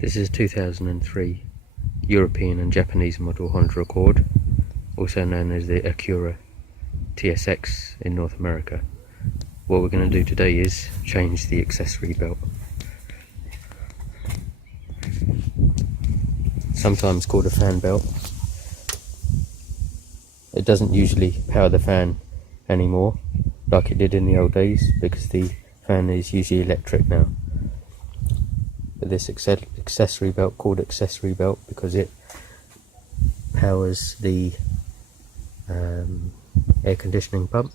This is a 2003 European and Japanese model Honda Accord, also known as the Acura TSX in North America. What we're going to do today is change the accessory belt. Sometimes called a fan belt. It doesn't usually power the fan anymore like it did in the old days, because the fan is usually electric now. But this accessory belt, called accessory belt because it powers the air conditioning pump,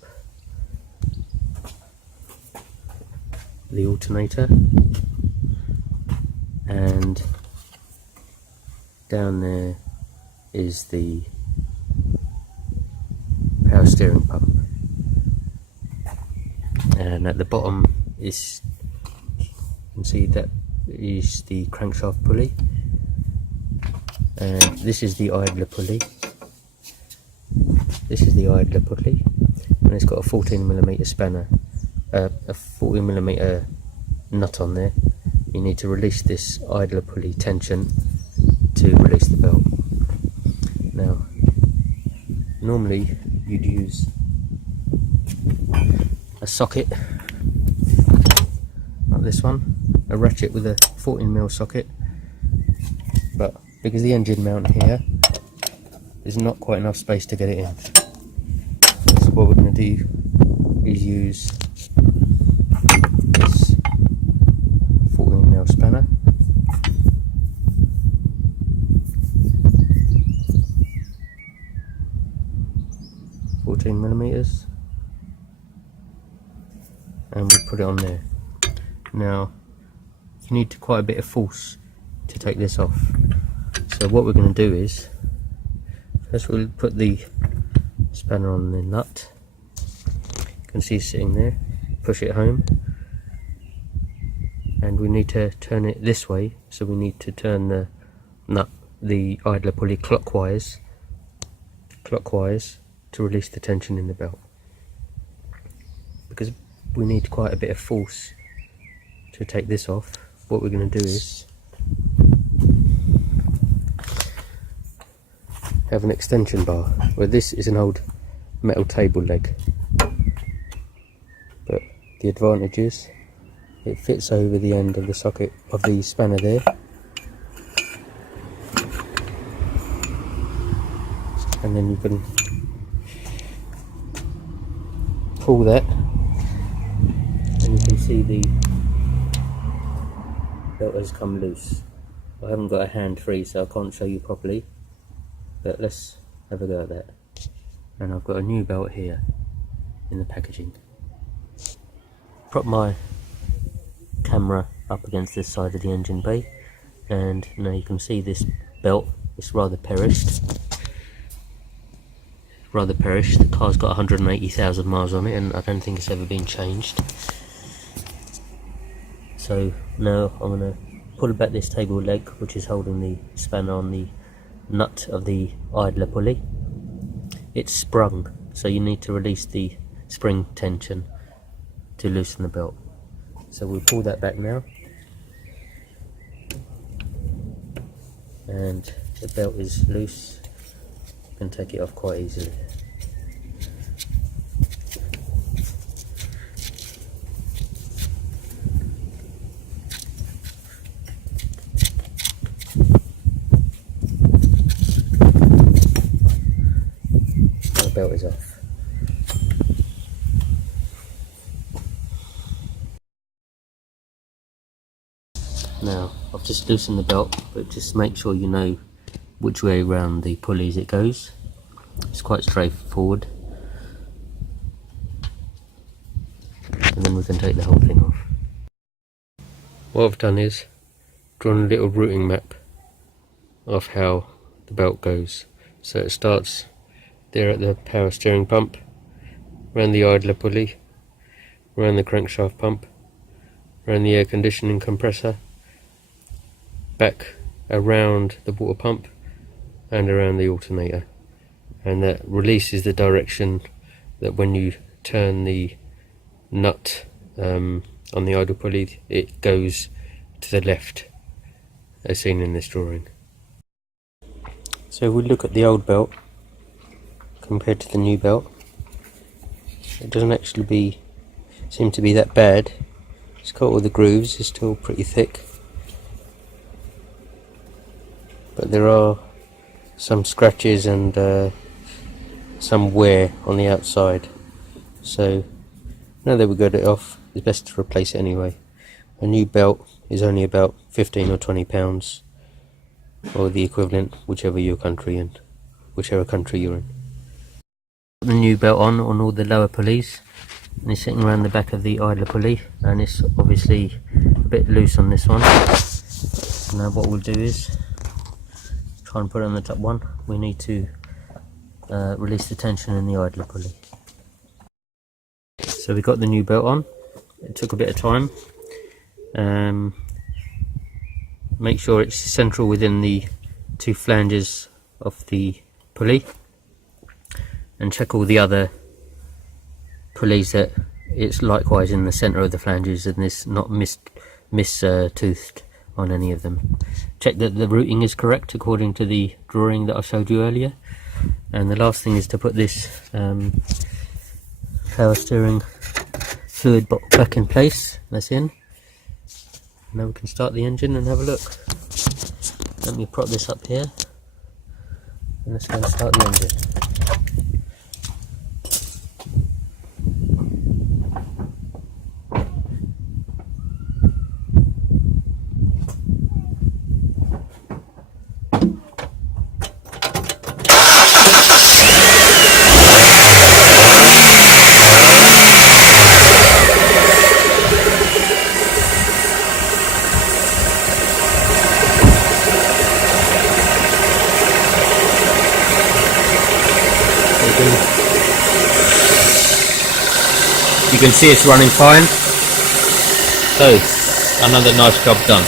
the alternator, and down there is the power steering pump, and at the bottom is, you can see that is the crankshaft pulley, and this is the idler pulley. This is the idler pulley, and it's got a 14mm spanner, a 40mm nut on there. You need to release this idler pulley tension to release the belt. Now, normally you'd use a socket like this one, a ratchet with a 14mm socket, but because the engine mount here there's not quite enough space to get it in, so what we're going to do is use this 14mm spanner, and we'll put it on there. Now you need quite a bit of force to take this off, so what we're going to do is first we'll put the spanner on the nut. You can see it sitting there. Push it home, and we need to turn it this way, so we need to turn the nut, the idler pulley, clockwise to release the tension in the belt, because we need quite a bit of force to take this off. What we're going to do is have an extension bar, where this is an old metal table leg, but the advantage is it fits over the end of the socket of the spanner there, and then you can pull that, and you can see the belt has come loose. I haven't got a hand free, so I can't show you properly, but let's have a go at that. And I've got a new belt here in the packaging. Prop my camera up against this side of the engine bay, and now you can see this belt. It's rather perished. The car's got 180,000 miles on it, and I don't think it's ever been changed. So now I'm going to pull back this table leg, which is holding the spanner on the nut of the idler pulley. It's sprung, so you need to release the spring tension to loosen the belt. So we'll pull that back now, and the belt is loose. You can take it off quite easily. The belt is off. Now I've just loosened the belt, but just make sure you know which way around the pulleys it goes. It's quite straightforward, and then we can take the whole thing off. What I've done is drawn a little routing map of how the belt goes. So it starts there at the power steering pump, around the idler pulley, around the crankshaft pump, around the air conditioning compressor, back around the water pump, and around the alternator. And that releases the direction that when you turn the nut on the idle pulley, it goes to the left, as seen in this drawing. So if we look at the old belt compared to the new belt, it doesn't actually seem to be that bad. It's got all the grooves, it's still pretty thick, but there are some scratches and some wear on the outside. So now that we got it off, it's best to replace it anyway. A new belt is only about 15 or 20 pounds, or the equivalent, whichever country you're in. Put the new belt on all the lower pulleys, and it's sitting around the back of the idler pulley, and it's obviously a bit loose on this one. Now what we'll do is try and put it on the top one. We need to release the tension in the idler pulley. So we got the new belt on. It took a bit of time. Make sure it's central within the two flanges of the pulley, and check all the other pulleys that it's likewise in the center of the flanges and it's not mistoothed on any of them. Check that the routing is correct according to the drawing that I showed you earlier. And the last thing is to put this power steering fluid back in place. That's in. Now we can start the engine and have a look. Let me prop this up here, and let's go and start the engine. You can see it's running fine. So, another nice job done.